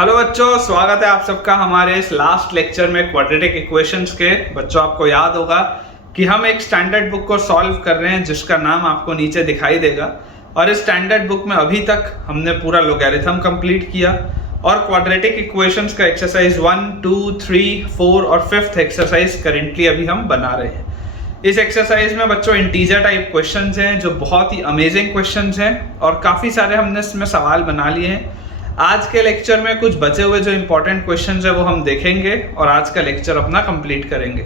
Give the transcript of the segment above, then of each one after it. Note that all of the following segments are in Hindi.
हेलो बच्चों, स्वागत है आप सबका हमारे इस लास्ट लेक्चर में क्वाड्रेटिक इक्वेशंस के। बच्चों, आपको याद होगा कि हम एक स्टैंडर्ड बुक को सॉल्व कर रहे हैं जिसका नाम आपको नीचे दिखाई देगा। और इस स्टैंडर्ड बुक में अभी तक हमने पूरा लोगैरिथम कंप्लीट किया और क्वाड्रेटिक इक्वेशंस का एक्सरसाइज 1, 2, 3, 4 और 5th एक्सरसाइज करेंटली अभी हम बना रहे हैं। इस एक्सरसाइज में बच्चों इंटीजर टाइप क्वेश्चंस हैं जो बहुत ही अमेजिंग क्वेश्चंस हैं और काफ़ी सारे हमने इसमें सवाल बना लिए हैं। आज के लेक्चर में कुछ बचे हुए जो इंपॉर्टेंट क्वेश्चंस है वो हम देखेंगे और आज का लेक्चर अपना कंप्लीट करेंगे।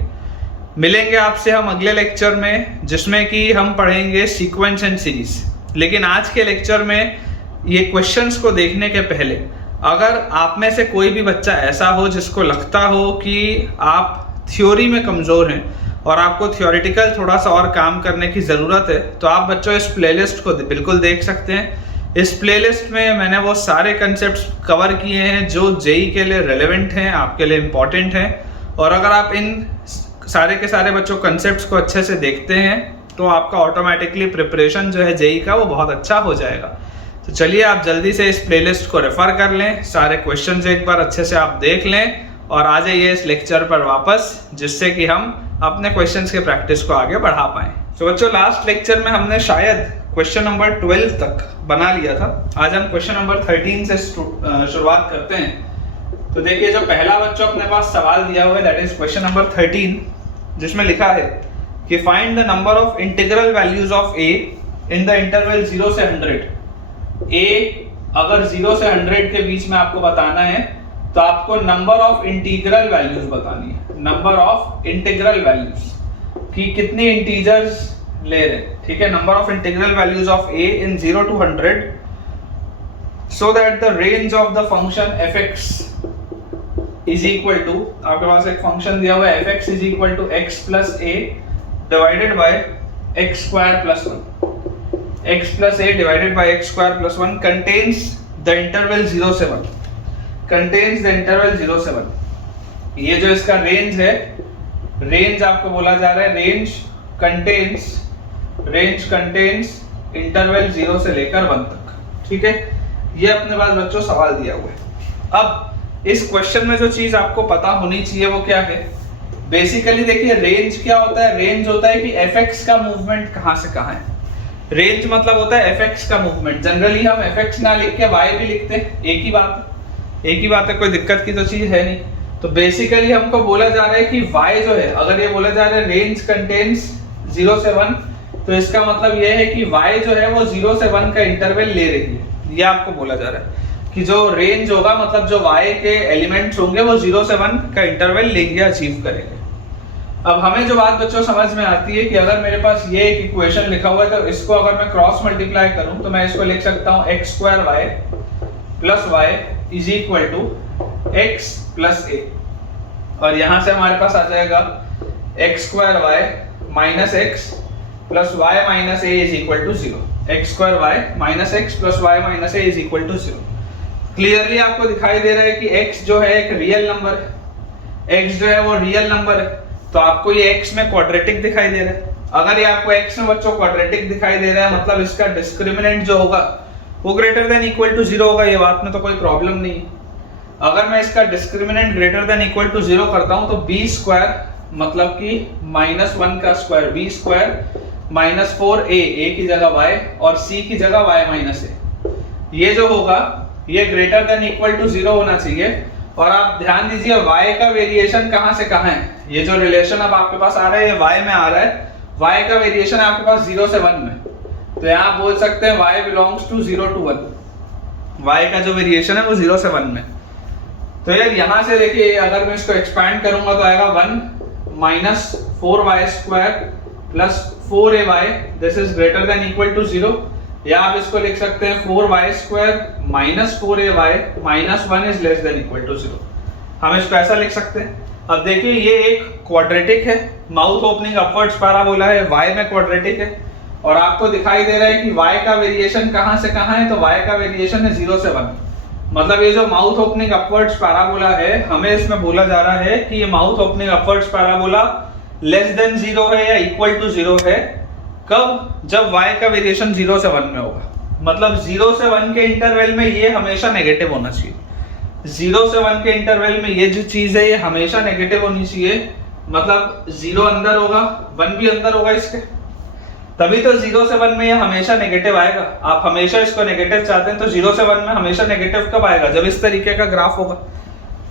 मिलेंगे आपसे हम अगले लेक्चर में जिसमें कि हम पढ़ेंगे सीक्वेंस एंड सीरीज। लेकिन आज के लेक्चर में ये क्वेश्चंस को देखने के पहले अगर आप में से कोई भी बच्चा ऐसा हो जिसको लगता हो कि आप थ्योरी में कमज़ोर हैं और आपको थ्योरेटिकल थोड़ा सा और काम करने की ज़रूरत है, तो आप बच्चों इस प्लेलिस्ट को बिल्कुल देख सकते हैं। इस प्लेलिस्ट में मैंने वो सारे कंसेप्ट्स कवर किए हैं जो जेई के लिए रेलेवेंट हैं, आपके लिए इम्पॉर्टेंट हैं। और अगर आप इन सारे के सारे बच्चों कंसेप्ट्स को अच्छे से देखते हैं तो आपका ऑटोमेटिकली प्रिपरेशन जो है जेई का वो बहुत अच्छा हो जाएगा। तो चलिए आप जल्दी से इस प्लेलिस्ट को रेफर कर लें, सारे क्वेश्चंस एक बार अच्छे से आप देख लें और आ जाइए इस लेक्चर पर वापस, जिससे कि हम अपने क्वेश्चंस के प्रैक्टिस को आगे बढ़ा पाएँ। तो बच्चों, लास्ट लेक्चर में हमने शायद क्वेश्चन नंबर 12 तक बना लिया था। आज हम क्वेश्चन नंबर 13 से शुरुआत करते हैं। तो देखिए, जो पहला बच्चों अपने पास सवाल दिया हुआ है दैट इज क्वेश्चन नंबर 13, जिसमें लिखा है कि find the number of integral values of a in the interval 0 से 100। ए अगर 0 से 100 के बीच में आपको बताना है तो आपको नंबर ऑफ इंटीग्रल वैल्यूज बतानी है। नंबर ऑफ इंटीग्रल वैल्यूज कि कितनी इंटीजर्स ले रहे हैं, ठीक है। Number of integral values of a in 0 to 100 so that the range of the function fx is equal to, आपके पास एक फंक्शन दिया हुआ है fx is equal to x plus a divided by x square plus 1। x plus a divided by x square plus 1 contains the interval 0 से 1। कंटेन्स द इंटरवल 0 से 1। ये जो इसका रेंज है, रेंज आपको बोला जा रहा है रेंज कंटेन्स इंटरवल 0 से लेकर 1 तक, ठीक है। ये अपने पास बच्चों सवाल दिया हुआ है। अब इस क्वेश्चन में जो चीज आपको पता होनी चाहिए वो क्या है। बेसिकली देखिए, रेंज क्या होता है। रेंज होता है कि fx का मूवमेंट कहां से कहां है। रेंज मतलब होता है fx का मूवमेंट। जनरली हम fx ना लिख के y भी लिखते हैं, एक ही बात है, कोई दिक्कत की तो चीज है नहीं। तो बेसिकली हमको बोला जा रहा है कि y जो है, अगर ये बोला जा रहा है रेंज कंटेन्स 0 से 1, तो इसका मतलब यह है कि y जो है वो 0 से 1 का इंटरवल ले रही है। ये आपको बोला जा रहा है कि जो रेंज होगा, मतलब जो y के एलिमेंट्स होंगे वो 0 से 1 का इंटरवल लेंगे, अचीव करेंगे। अब हमें जो बात बच्चों समझ में आती है कि अगर मेरे पास ये एक इक्वेशन लिखा हुआ है तो इसको अगर मैं क्रॉस मल्टीप्लाई करूं तो मैं इसको लिख सकता हूं x square y plus y is equal to x plus a। और यहां से हमारे पास आ जाएगा x square y minus x plus y minus a is equal to 0। x square y minus x plus y minus a is equal to 0। Clearly आपको दिखाई दे रहा है कि x जो है एक रियल नंबर है। x जो है वो रियल नंबर है, तो आपको ये x में क्वाड्रेटिक दिखाई दे रहा है। अगर ये आपको x में बच्चों क्वाड्रेटिक दिखाई दे रहा है, मतलब इसका डिस्क्रिमिनेंट जो होगा वो ग्रेटर देन इक्वल टू 0 होगा। ये बात में तो कोई प्रॉब्लम नहीं है। अगर मैं इसका discriminant greater than equal to 0 करता हूं तो b स्क्वायर मतलब कि -1 का square, b square minus 4a, a की जगह y और c की जगह y माइनस a, ये जो होगा ये ग्रेटर देन इक्वल टू 0 होना चाहिए। और आप ध्यान दीजिए y का वेरिएशन कहां से कहां है। ये जो रिलेशन अब आपके पास आ रहा है ये y में आ रहा है। y का वेरिएशन है आपके पास 0 से 1 में, तो यहाँ आप बोल सकते हैं y belongs to 0 to 1। y का जो वेरिएशन है वो 0 से 1 में। तो यार यहाँ से देखिए, अगर मैं इसको एक्सपैंड करूंगा तो आएगा 1 minus 4y square plus 4ay, this is greater than equal to 0। या आप इसको लिख सकते हैं 4y square minus 4ay minus 1 is less than equal to 0। हम इसको ऐसा लिख सकते हैं। अब देखिए, ये एक क्वाड्रेटिक है, माउथ ओपनिंग अपवर्ड्स पैराबोला है, y में क्वाड्रेटिक है और आपको दिखाई दे रहा है कि y का वेरिएशन कहां से कहां है। तो y का वेरिएशन है 0 से 1, मतलब ये जो माउथ ओपनिंग अपवर्ड्स पैराबोला है, हमें इसमें बोला जा रहा है कि ये mouth opening upwards parabola less than 0 है या इक्वल टू 0 है। कब? जब y का वेरिएशन 0 से 1 में होगा। मतलब 0 से 1 के इंटरवल में ये हमेशा नेगेटिव होना चाहिए। 0 से 1 के इंटरवल में ये जो चीज है ये हमेशा नेगेटिव होनी चाहिए, मतलब 0 अंदर होगा 1 भी अंदर होगा इसके, तभी तो 0 से 1 में ये हमेशा नेगेटिव आएगा। आप हमेशा इसको नेगेटिव चाहते हैं तो 0 से 1 में हमेशा नेगेटिव कब आएगा, जब इस तरीके का ग्राफ होगा।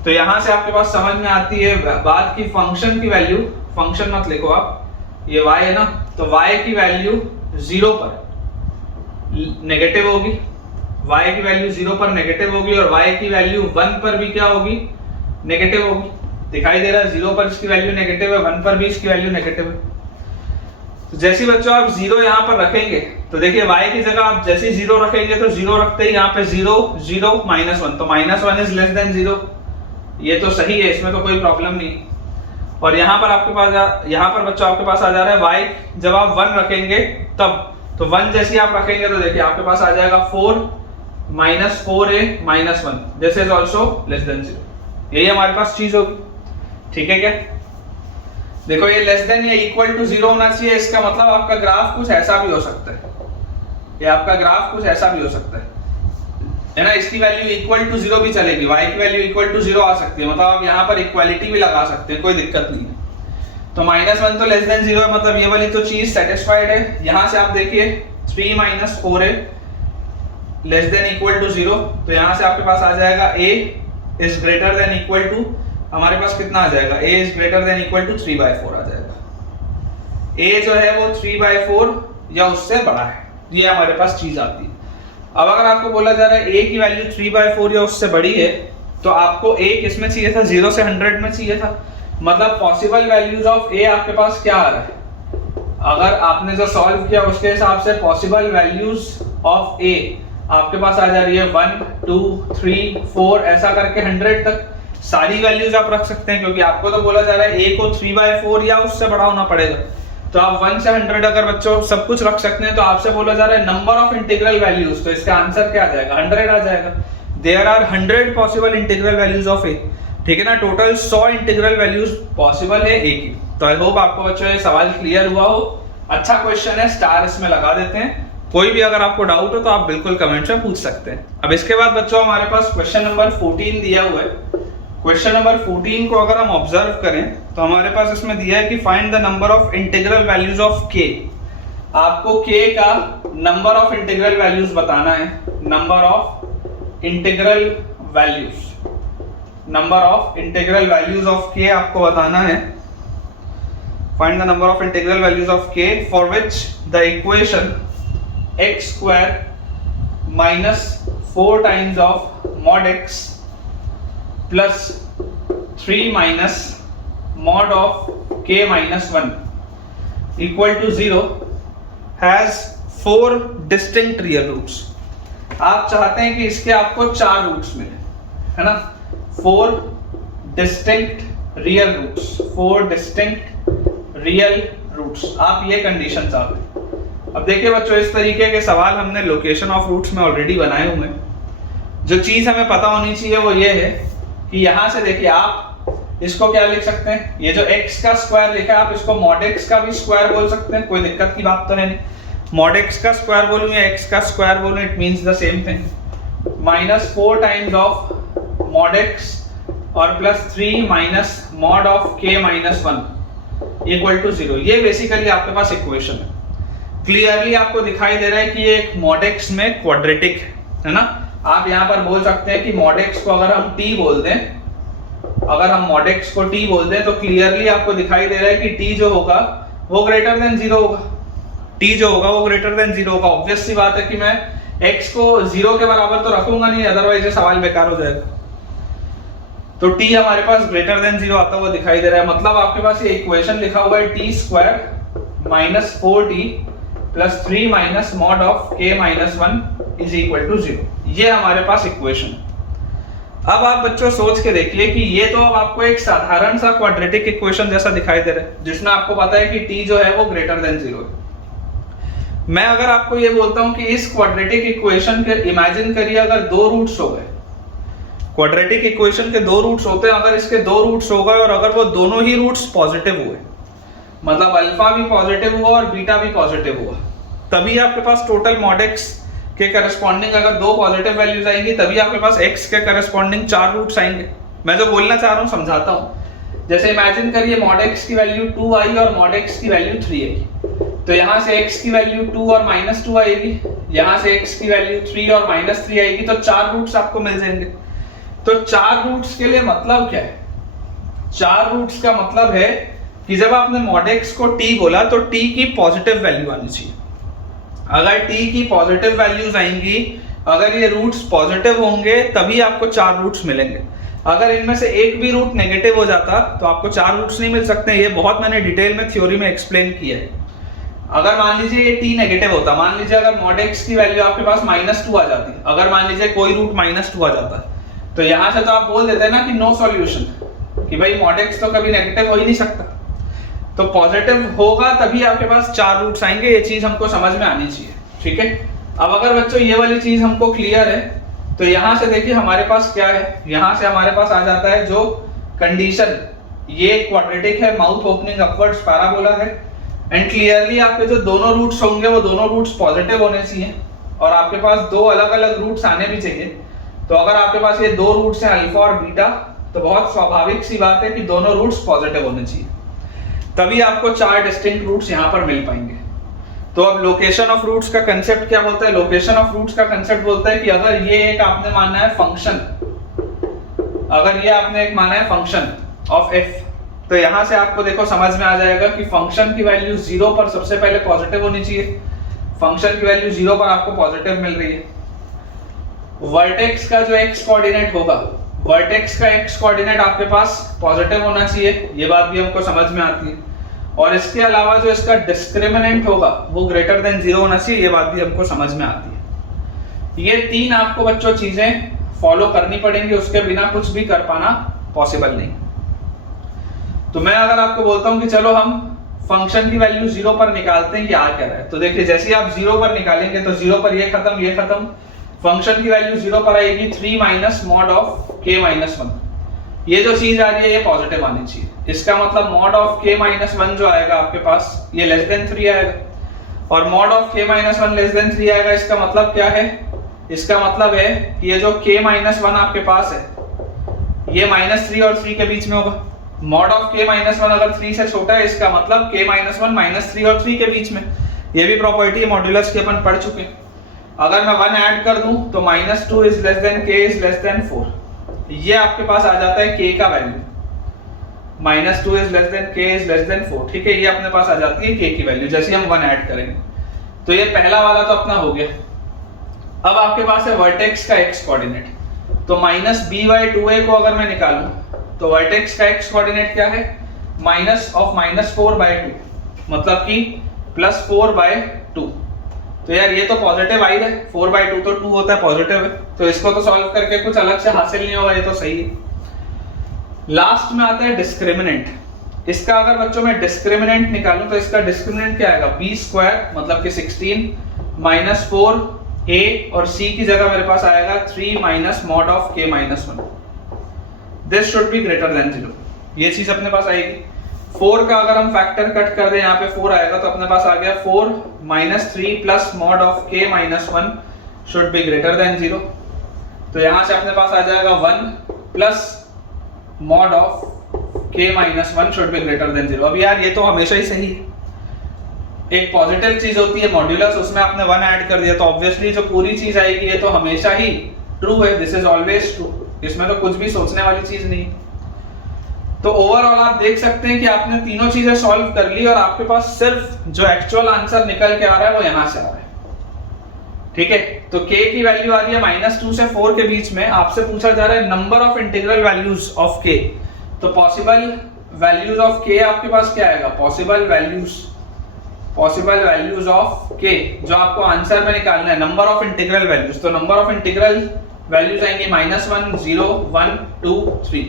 तो यहां से आपके पास समझ में आती है बात की फंक्शन की वैल्यू, फंक्शन मत लिखो आप, ये y है ना, तो y की वैल्यू 0 पर नेगेटिव होगी, y की वैल्यू 0 पर नेगेटिव होगी और y की वैल्यू 1 पर भी क्या होगी, नेगेटिव होगी। दिखाई दे रहा है 0 पर इसकी वैल्यू नेगेटिव है, 1 पर भी इसकी वैल्यू नेगेटिव है। तो जैसे बच्चों आप 0 यहाँ पर रखेंगे तो देखिए y की जगह आप जैसे 0 रखेंगे तो 0 रखते ही यहाँ पे 0 0 -1, तो -1 इज लेस देन 0, ये तो सही है, इसमें तो कोई प्रॉब्लम नहीं। और यहाँ पर आपके पास, यहाँ पर बच्चों आपके पास आ जा रहा है y जब आप 1 रखेंगे तब, तो 1 जैसे आप रखेंगे तो देखिए आपके पास आ जाएगा 4 -4a -1 this is also less than 0, यही हमारे पास चीज होगी। ठीक है क्या, देखो ये लेस देन या इक्वल टू 0 होना चाहिए, इसका मतलब आपका ग्राफ कुछ ऐसा भी हो सकता है, ये आपका ग्राफ कुछ ऐसा भी हो सकता है ना। इसकी वैल्यू इक्वल टू 0 भी चलेगी, y की वैल्यू इक्वल टू 0 आ सकती है, मतलब आप यहाँ पर इक्वालिटी भी लगा सकते हैं, कोई दिक्कत नहीं है। तो -1 तो लेस देन 0 है, मतलब ये वाली तो चीज सेटिस्फाइड है। यहाँ से आप देखिए 3 -4a less than equal to 0, तो यहाँ से आपके पास आ जाएगा a is greater than equal to, हमारे पास कितना आ जाएगा, a is greater than equal to 3/4 आ जाएगा। a जो है वो 3/4 या उससे बड़ा है, ये हमारे पास चीज आती है। अब अगर आपको बोला जा रहा है a की वैल्यू 3/4 या उससे बड़ी है, तो आपको a किसमें चाहिए था, 0 से 100 में चाहिए था, मतलब पॉसिबल वैल्यूज ऑफ a आपके पास क्या आ रहा है, अगर आपने जो सॉल्व किया उसके हिसाब से पॉसिबल वैल्यूज ऑफ a आपके पास आ जा रही है 1 2 3 4 ऐसा करके 100 तक सारी वैल्यूज आप रख सकते हैं, क्योंकि आपको तो बोला जा रहा है a को 3/4 या उससे बड़ा होना पड़ेगा। तो आप 1 से 100 अगर बच्चों सब कुछ रख सकते हैं, तो आपसे बोला जा रहा है नंबर ऑफ इंटीग्रल वैल्यूज, तो इसका आंसर क्या आ जाएगा, 100 आ जाएगा। There are 100 possible integral values of a, ठीक है ना, टोटल 100 इंटीग्रल वैल्यूज पॉसिबल है a की। तो आई होप आपको बच्चों ये सवाल क्लियर हुआ हो, अच्छा क्वेश्चन है, स्टार इसमें लगा देते हैं। कोई भी अगर आपको डाउट हो तो आप बिल्कुल कमेंट में पूछ सकते हैं। अब इसके बाद बच्चों हमारे पास क्वेश्चन नंबर 14 दिया हुआ है। क्वेश्चन नंबर 14 को अगर हम ऑब्जर्व करें तो हमारे पास इसमें दिया है कि find the number of integral values of k। आपको k का नंबर ऑफ इंटीग्रल वैल्यूज बताना है, number of integral values, number of integral values of k आपको बताना है। Find the number of integral values of k for which the equation x square minus 4 times of mod x plus 3 minus mod of k minus 1 equal to 0 has 4 distinct real roots। आप चाहते हैं कि इसके आपको 4 रूट्स मिले, है ना, 4 distinct real roots, 4 distinct real roots, आप ये कंडीशन चाहते हैं। अब देखिए बच्चों इस तरीके के सवाल हमने लोकेशन ऑफ रूट्स में ऑलरेडी बनाए हुए हैं। जो चीज हमें पता होनी चाहिए वो ये है कि यहां से देखिए आप इसको क्या लिख सकते हैं, ये जो x का स्क्वायर लिखा है आप इसको mod x का भी स्क्वायर बोल सकते हैं, कोई दिक्कत की बात तो है नहीं। mod x का स्क्वायर बोलूं या x का स्क्वायर बोलूं, it means the same thing. -4 times of mod x और +3 minus mod of k minus 1 equal to 0। ये बेसिकली आपके पास इक्वेशन है। क्लियरली आपको दिखाई दे रहा है कि ये एक mod x में क्वाड्रेटिक है ना। आप यहाँ पर बोल सकते हैं कि mod x को अगर हम t बोल दें, अगर हम mod x को t बोल दें तो क्लियरली आपको दिखाई दे रहा है कि t जो होगा वो ग्रेटर देन 0 होगा, t जो होगा वो ग्रेटर देन 0 होगा। ऑब्वियस सी बात है कि मैं x को 0 के बराबर तो रखूंगा नहीं, अदरवाइज ये सवाल बेकार हो जाएगा। तो t हमारे पास ग्रेटर देन 0 आता हुआ दिखाई दे रहा है, मतलब आपके पास ये इक्वेशन लिखा हुआ है t square -4t plus 3 minus mod of k minus 1 is equal to 0। ये हमारे पास इक्वेशन है। अब आप बच्चों सोच के देखिए कि ये तो अब आपको एक साधारण सा क्वाड्रेटिक इक्वेशन जैसा दिखाई दे रहा है, जिसमें आपको पता है कि t जो है वो ग्रेटर देन 0 है। मैं अगर आपको ये बोलता हूं कि इस क्वाड्रेटिक इक्वेशन के इमेजिन करिए अगर 2 रूट्स हो गए, क्वाड्रेटिक इक्वेशन के 2 रूट्स होते हैं, अगर इसके 2 रूट्स हो गए और अगर वो दोनों ही रूट्स पॉजिटिव हुए, मतलब अल्फा भी पॉजिटिव हुआ और बीटा भी पॉजिटिव हुआ, तभी आपके पास टोटल mod x के करस्पॉन्डिंग अगर 2 पॉजिटिव वैल्यूज आएंगी तभी आपके पास x के करस्पॉन्डिंग 4 रूट्स आएंगे। मैं जो बोलना चाह रहा हूँ समझाता हूँ। जैसे इमेजिन करिए मॉड x की वैल्यू 2 आई और मॉड x की वैल्यू 3 आई, तो यहाँ से x की वैल्यू 2 और -2 आएगी, यहाँ से x की वैल्यू 3 और -3 आएगी, तो 4 रूट्स आपको मिल जाएंगे। तो 4 रूट्स के लिए मतलब क्या है? 4 रूट्स का मतलब है कि जब आपने मॉड x को t बोला तो t की पॉजिटिव वैल्यू आनी चाहिए। अगर t की पॉजिटिव वैल्यूज आएंगी, अगर ये रूट्स पॉजिटिव होंगे तभी आपको 4 रूट्स मिलेंगे। अगर इनमें से एक भी रूट नेगेटिव हो जाता तो आपको 4 रूट्स नहीं मिल सकते। ये बहुत मैंने डिटेल में थ्योरी में एक्सप्लेन किया है। अगर मान लीजिए ये t नेगेटिव होता, मान लीजिए अगर मॉड x की वैल्यू आपके पास -2 आ जाती, अगर मान लीजिए कोई रूट -2 आ जाता, तो यहां से तो आप बोल देते हैं ना कि नो सॉल्यूशन, कि भाई मॉड x तो कभी नेगेटिव हो ही नहीं सकता। तो पॉजिटिव होगा तभी आपके पास 4 रूट्स आएंगे। ये चीज हमको समझ में आनी चाहिए, ठीक है। अब अगर बच्चों ये वाली चीज हमको क्लियर है, तो यहां से देखिए हमारे पास क्या है, यहां से हमारे पास आ जाता है जो कंडीशन, ये क्वाड्रेटिक है, माउथ ओपनिंग अपवर्ड्स पैराबोला है, एंड क्लियरली आपके जो दोनों रूट्स होंगे वो दोनों रूट्स पॉजिटिव होने चाहिए, और आपके पास 2 अलग अलग रूट्स आने भी चाहिए। तो अगर आपके पास ये 2 रूट्स हैं अल्फा और बीटा, तो बहुत स्वाभाविक सी बात है कि दोनों रूट्स पॉजिटिव होने चाहिए, तभी आपको 4 डिस्टिंक्ट रूट्स यहां पर मिल पाएंगे। तो अब लोकेशन ऑफ रूट्स का कंसेप्ट क्या बोलता है? लोकेशन ऑफ रूट्स का कंसेप्ट बोलता है कि अगर ये एक आपने माना है फंक्शन, अगर ये आपने एक माना है फंक्शन ऑफ f, तो यहां से आपको देखो समझ में आ जाएगा कि फंक्शन की वैल्यू 0 पर सबसे पहले पॉजिटिव होनी चाहिए। फंक्शन की वैल्यू 0 पर आपको पॉजिटिव मिल रही है। वर्टेक्स का जो x कोऑर्डिनेट होगा, वर्टेक्स का x कोऑर्डिनेट आपके पास पॉजिटिव होना चाहिए, ये बात भी हमको समझ में आती है। और इसके अलावा जो इसका डिस्क्रिमिनेंट होगा वो ग्रेटर देन 0 होना चाहिए, ये बात भी हमको समझ में आती है। ये 3 आपको बच्चों चीजें फॉलो करनी पड़ेंगी, उसके बिना कुछ भी कर पाना पॉसिबल नहीं। तो मैं अगर आपको बोलता हूं कि चलो हम फंक्शन की वैल्यू 0 पर निकालते हैं कि आ क्या रहा है, तो देखिए जैसे ही आप 0 पर निकालेंगे तो 0 पर ये खत्म, फंक्शन की वैल्यू 0 पर आएगी 3 minus mod of k minus 1। ये जो चीज आ रही है ये पॉजिटिव आनी चाहिए। इसका मतलब मॉड ऑफ k माइनस 1 जो आएगा आपके पास, ये लेस देन 3 आएगा, और mod of k minus 1 less than 3 आएगा। इसका मतलब क्या है? इसका मतलब है कि ये जो k माइनस 1 आपके पास है, ये -3 और 3 के बीच में होगा। मॉड ऑफ k माइनस 1 अगर 3 से छोटा है, इसका मतलब k माइनस 1 -3 और 3 के बीच में। ये भी प्रॉपर्टी मॉड्यूलस की अपन पढ़ चुके हैं। अगर मैं 1 ऐड कर दूं तो -2 is less then k is less then 4, ये आपके पास आ जाता है k का value, -2 is less then k is less then 4, ठीक है। ये अपने पास आ जाती है k की वैल्यू जैसे हम 1 ऐड करेंगे। तो ये पहला वाला तो अपना हो गया। अब आपके पास है वर्टेक्स का x कोऑर्डिनेट, तो -b/2a को अगर मैं निकालूं तो वर्टेक्स का x कोऑर्डिनेट क्या है? -4/2, मतलब कि +4/2। तो यार ये तो पॉजिटिव आई है, 4/2 तो 2 होता है, पॉजिटिव है, तो इसको तो सॉल्व करके कुछ अलग से हासिल नहीं होगा, ये तो सही है। लास्ट में आता है डिस्क्रिमिनेंट। इसका अगर बच्चों में डिस्क्रिमिनेंट निकालूं तो इसका डिस्क्रिमिनेंट क्या आएगा? b² मतलब कि 16 -4a, और c की जगह मेरे पास आएगा 3 minus mod of k minus 1। This should be greater than 0, ये चीज अपने पास आएगी। 4 का अगर हम फैक्टर कट कर दें, यहाँ पे 4 आएगा, तो अपने पास आ गया 4 -3 plus mod of k minus 1 should be greater than 0। तो यहाँ से अपने पास आ जाएगा 1 plus mod of k minus 1 should be greater than 0। अब यार ये तो हमेशा ही सही है। एक पॉजिटिव चीज होती है मॉड्यूलस, उसमें आपने 1 ऐड कर दिया तो ऑब्वियसली जो पूरी चीज आएगी ये तो हमेशा ही ट्रू है, दिस इज ऑलवेज ट्रू, इसमें तो कुछ भी सोचने वाली चीज नहीं। तो ओवरऑल आप देख सकते हैं कि आपने तीनों चीजें सॉल्व कर ली और आपके पास सिर्फ जो एक्चुअल आंसर निकल के आ रहा है वो यहां से आ रहा है, ठीक है। तो k की वैल्यू आ रही है -2 से 4 के बीच में। आपसे पूछा जा रहा है number of integral values of k, तो पॉसिबल वैल्यूज ऑफ k आपके पास क्या आएगा? पॉसिबल वैल्यूज ऑफ k, जो आपको आंसर में निकालना है, नंबर ऑफ इंटीग्रल वैल्यूज। तो नंबर ऑफ इंटीग्रल वैल्यूज आएंगी -1 0 1 2 3।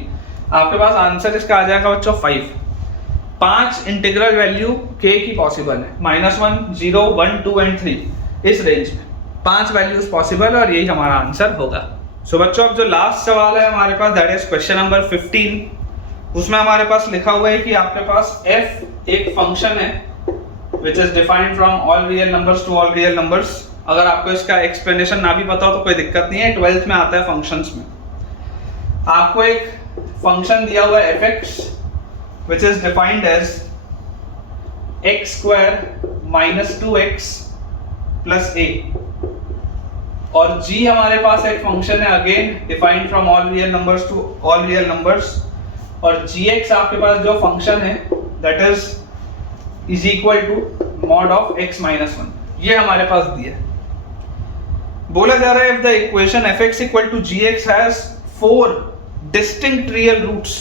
आपके पास आंसर इसका आ जाएगा बच्चों 5। 5 इंटीग्रल वैल्यू k की पॉसिबल है, -1 0 1 2 एंड 3, इस रेंज में 5 वैल्यूज पॉसिबल, और यही हमारा आंसर होगा। सो बच्चों अब जो लास्ट सवाल है हमारे पास, दैट इज क्वेश्चन नंबर 15। उसमें हमारे पास लिखा हुआ है कि आपके पास f एक फंक्शन है which is defined from all real numbers to all real numbers अगर आपको इसका एक्सप्लेनेशन ना भी पता हो तो कोई दिक्कत नहीं है, 12th में आता है फंक्शंस में। आपको एक फंक्शन दिया हुआ है fx which is defined as x square minus 2x plus a, और g हमारे पास एक फंक्शन है again defined from all real numbers to all real numbers, और gx आपके पास जो फंक्शन है that is equal to mod of x minus 1, ये हमारे पास दिया है। बोला जा रहा है if the equation fx equal to gx has 4 distinct real roots,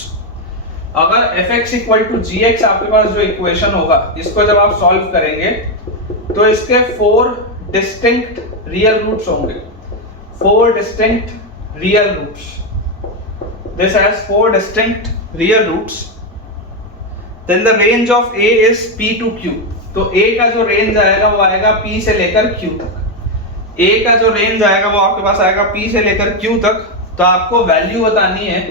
अगर fx इक्वल टू gx आपके पास जो इक्वेशन होगा इसको जब आप सॉल्व करेंगे तो इसके 4 डिस्टिंक्ट रियल रूट्स होंगे, 4 distinct real roots, this has 4 distinct real roots, then the range of a is p to q, तो a का जो रेंज आएगा वो आएगा p से लेकर q तक, a का जो रेंज आएगा वो आपके पास आएगा p से लेकर q तक, तो आपको वैल्यू बतानी है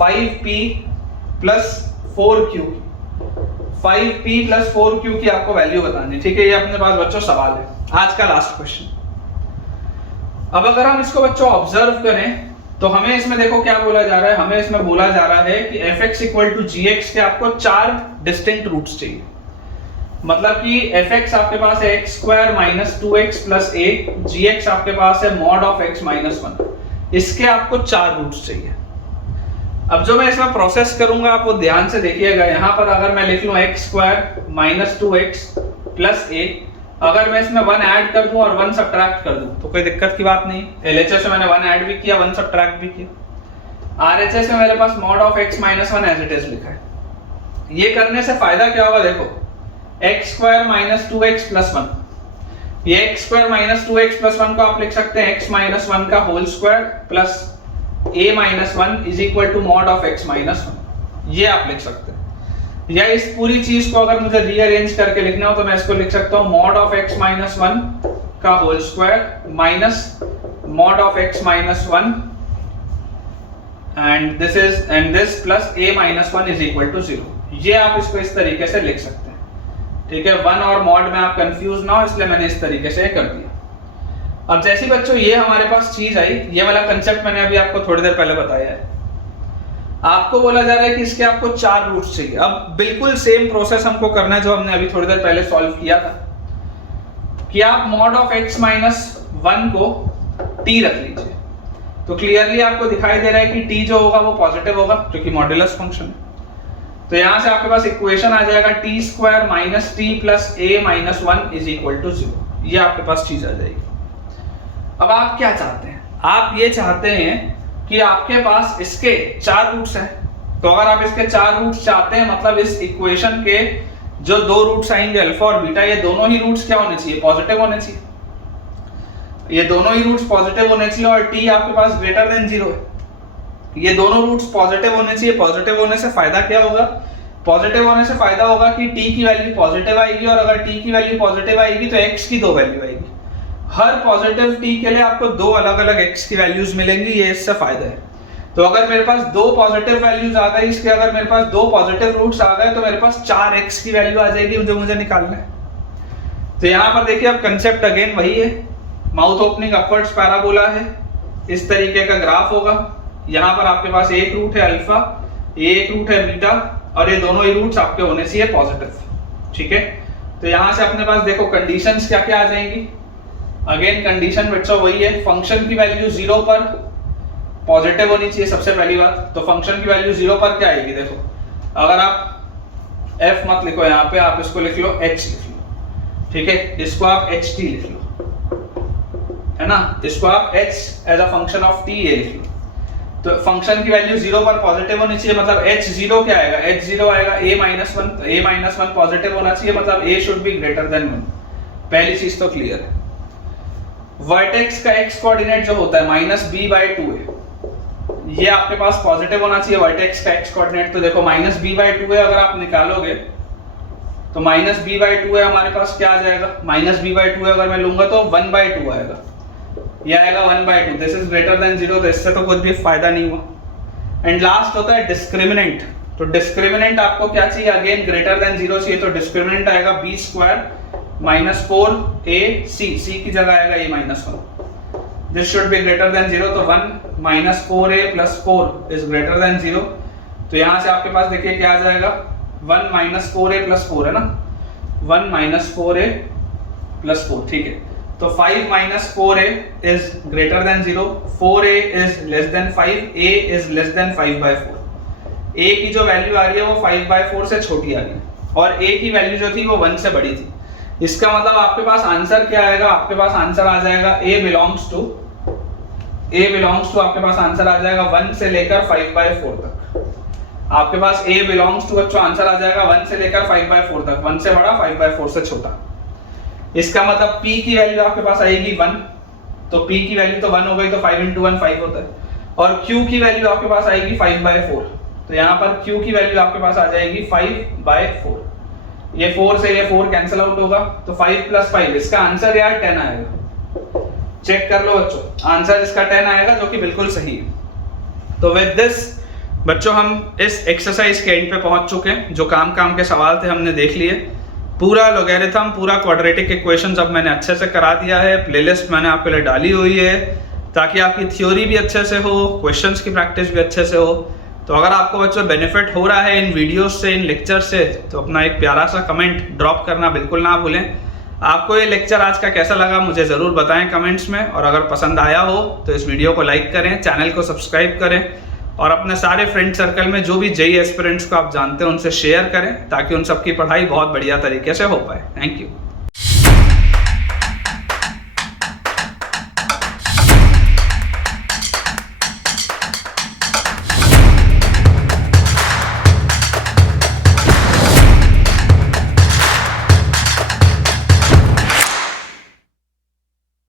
5p plus 4q, 5p plus 4q की आपको वैल्यू बतानी है, ठीक है। ये अपने पास बच्चों सवाल है आज का लास्ट क्वेश्चन। अब अगर हम इसको बच्चों ऑब्जर्व करें तो हमें इसमें देखो क्या बोला जा रहा है, हमें इसमें बोला जा रहा है कि fx इक्वल टू gx के आपको 4 डिस्टिंक्ट रूट्स चाहिए, मतलब कि fx आपके पास है x square minus 2x plus a, gx आपके पास है मॉड ऑफ x माइनस 1, इसके आपको 4 रूट्स चाहिए। अब जो मैं इसमें प्रोसेस करूंगा आप वो ध्यान से देखिएगा, यहाँ पर अगर मैं लिख लूं x square minus 2x plus a, अगर मैं इसमें 1 ऐड कर दूं और 1 सब्ट्रैक्ट कर दूं तो कोई दिक्कत की बात नहीं। LHS में मैंने 1 ऐड भी किया 1 सब्ट्रैक्ट भी किया, RHS में मेरे पास mod of x minus 1 as it is लिखा है। ये करने से फायदा क्या होगा, देखो x square minus 2x plus 1, ये x square minus 2x plus 1 को आप लिख सकते हैं x माइनस 1 का whole square plus a minus 1 is equal to mod of x minus 1, ये आप लिख सकते हैं। या इस पूरी चीज को अगर मुझे रीअरेंज करके लिखना हो तो मैं इसको लिख सकता हूं मॉड ऑफ x माइनस 1 का whole square minus mod of x minus 1 and this plus a minus 1 is equal to 0, ये आप इसको इस तरीके से लिख सकते हैं, ठीक है। 1 और मॉड में आप कंफ्यूज ना हो इसलिए मैंने इस तरीके से कर दिया। अब जैसी बच्चों ये हमारे पास चीज आई, ये वाला कंसेप्ट मैंने अभी आपको थोड़ी देर पहले बताया है, आपको बोला जा रहा है कि इसके आपको 4 रूट्स चाहिए। अब बिल्कुल सेम प्रोसेस हमको करना है जो हमने अभी थोड़ी देर पहले सॉल्व किया था, कि आप मॉड ऑफ x माइनस 1 को t रख लीजिए, तो क्लियरली आपको दिखाई दे रहा है कि t जो होगा वो पॉजिटिव होगा क्योंकि मॉड्यूलस फंक्शन है, तो यहां से आपके पास इक्वेशन आ जाएगा t square minus t plus a minus 1 is equal to 0, ये आपके पास चीज आ जाएगी। अब आप क्या चाहते हैं, आप ये चाहते हैं कि आपके पास इसके 4 रूट्स हैं, तो अगर आप इसके 4 रूट्स चाहते हैं मतलब इस इक्वेशन के जो 2 रूट्स आएंगे अल्फा और बीटा, ये दोनों ही रूट्स क्या होने चाहिए, पॉजिटिव होने चाहिए, ये दोनों ही रूट्स पॉजिटिव होने चाहिए, और t आपके पास ग्रेटर देन 0 है, ये दोनों रूट्स पॉजिटिव होने चाहिए। पॉजिटिव होने से फायदा क्या होगा, पॉजिटिव होने से फायदा होगा कि t की वैल्यू पॉजिटिव आएगी, और अगर t की वैल्यू पॉजिटिव आएगी तो x की 2 वैल्यू आएगी, हर पॉजिटिव t के लिए आपको 2 अलग अलग x की वैल्यूज मिलेंगी, ये इससे फायदा है। तो अगर मेरे पास 2 पॉजिटिव वैल्यूज आ गई इसके, अगर मेरे पास 2 पॉजिटिव रूट्स आ गए तो मेरे पास 4x की वैल्यू आ जाएगी जो मुझे निकालना है। तो यहाँ पर देखिए अब कंसेप्ट अगेन वही है, माउथ ओपनिंग अपवर्ड्स पैराबोला है, इस तरीके का ग्राफ होगा, यहाँ पर आपके पास एक रूट है अल्फा, एक रूट है बीटा, और ये दोनों ही रूट्स आपके होने चाहिए पॉजिटिव, ठीक है। तो यहाँ से अपने पास देखो कंडीशंस क्या क्या आ जाएंगी, अगेन कंडीशन बच्चों वही है, फंक्शन की वैल्यू 0 पर पॉजिटिव होनी चाहिए सबसे पहली बात, तो फंक्शन की वैल्यू 0 पर क्या आएगी, देखो अगर आप f मत लिखो यहाँ पे, आप इसको लिख लो h लिख लो, ठीक है, इसको आप ht लिख लो, है ना, इसको आप h as a function of t ये लिख लो। तो फंक्शन की वैल्यू 0 पर पॉजिटिव होनी चाहिए, मतलब h0 क्या आएगा, h0 आएगा a माइनस 1, तो a माइनस 1 पॉजिटिव होना चाहिए, मतलब a should be greater than 1, पहली चीज तो क्लियर है। वर्टेक्स का x कोऑर्डिनेट जो होता है -b/2 है, ये आपके पास पॉजिटिव होना चाहिए वर्टेक्स का x कोऑर्डिनेट, तो देखो -b/2 है, अगर आप निकालोगे तो -b/2 है हमारे पास, क्या आ जाएगा, -b/2 अगर मैं लूंगा तो 1/2 आएगा, ये आएगा 1/2, दिस इज ग्रेटर देन 0, तो इससे तो कुछ भी फायदा नहीं हुआ। एंड लास्ट होता है डिस्क्रिमिनेंट, तो डिस्क्रिमिनेंट आपको क्या चाहिए, अगेन ग्रेटर देन 0 चाहिए, तो डिस्क्रिमिनेंट आएगा b² माइनस 4ac, c की जगह आएगा a minus 1, this should be greater than 0, तो 1 minus 4a plus 4 is greater then 0, तो यहां से आपके पास देखिए क्या आ जाएगा, 1 माइनस 4a प्लस 4 है ना, 1 माइनस 4a प्लस 4, ठीक है, तो 5 minus 4a is greater then 0, 4a is less then 5, a is less then 5/4, a की जो वैल्यू आ रही है वो 5/4 से छोटी आ रही है, और a की वैल्यू जो थी वो 1 से बड़ी थी, इसका मतलब आपके पास आंसर क्या आएगा, आपके पास आंसर आ जाएगा a बिलोंग्स टू आपके पास आंसर आ जाएगा 1 से लेकर 5/4 तक, आपके पास a बिलोंग्स टू बच्चों आंसर आ जाएगा 1 से लेकर 5/4 तक, 1 से बड़ा 5/4 से छोटा, इसका मतलब p की वैल्यू आपके पास आएगी 1, तो p की वैल्यू तो 1 हो गई, तो 5 × 1 5 होता है, और q की वैल्यू आपके पास आएगी 5/4, तो यहाँ पर q की वैल्यू आपके पास आ जाएगी 5/4, ये 4 से ये 4 कैंसिल आउट होगा, तो 5 + 5, इसका आंसर यार 10 आएगा, चेक कर लो बच्चों, आंसर इसका 10 आएगा, जो कि बिल्कुल सही है। तो विद दिस बच्चों हम इस एक्सरसाइज के एंड पे पहुंच चुके हैं, जो काम के सवाल थे हमने देख लिए, पूरा लॉगरिथम, पूरा क्वाड्रेटिक इक्वेशंस अब मैंने अच्छे से करा दिया है, प्लेलिस्ट मैंने आपके लिए डाली हुई है, ताकि आपकी थ्योरी भी अच्छे से हो, क्वेश्चंस की प्रैक्टिस भी अच्छे से हो। तो अगर आपको बच्चों बेनिफिट हो रहा है इन वीडियोस से, इन लेक्चर से, तो अपना एक प्यारा सा कमेंट ड्रॉप करना बिल्कुल ना भूलें। आपको ये लेक्चर आज का कैसा लगा मुझे ज़रूर बताएं कमेंट्स में, और अगर पसंद आया हो तो इस वीडियो को लाइक करें, चैनल को सब्सक्राइब करें, और अपने सारे फ्रेंड सर्कल में जो भी जेईई एस्पिरेंट्स को आप जानते हैं उनसे शेयर करें, ताकि उन सबकी पढ़ाई बहुत बढ़िया तरीके से हो पाए। Thank you.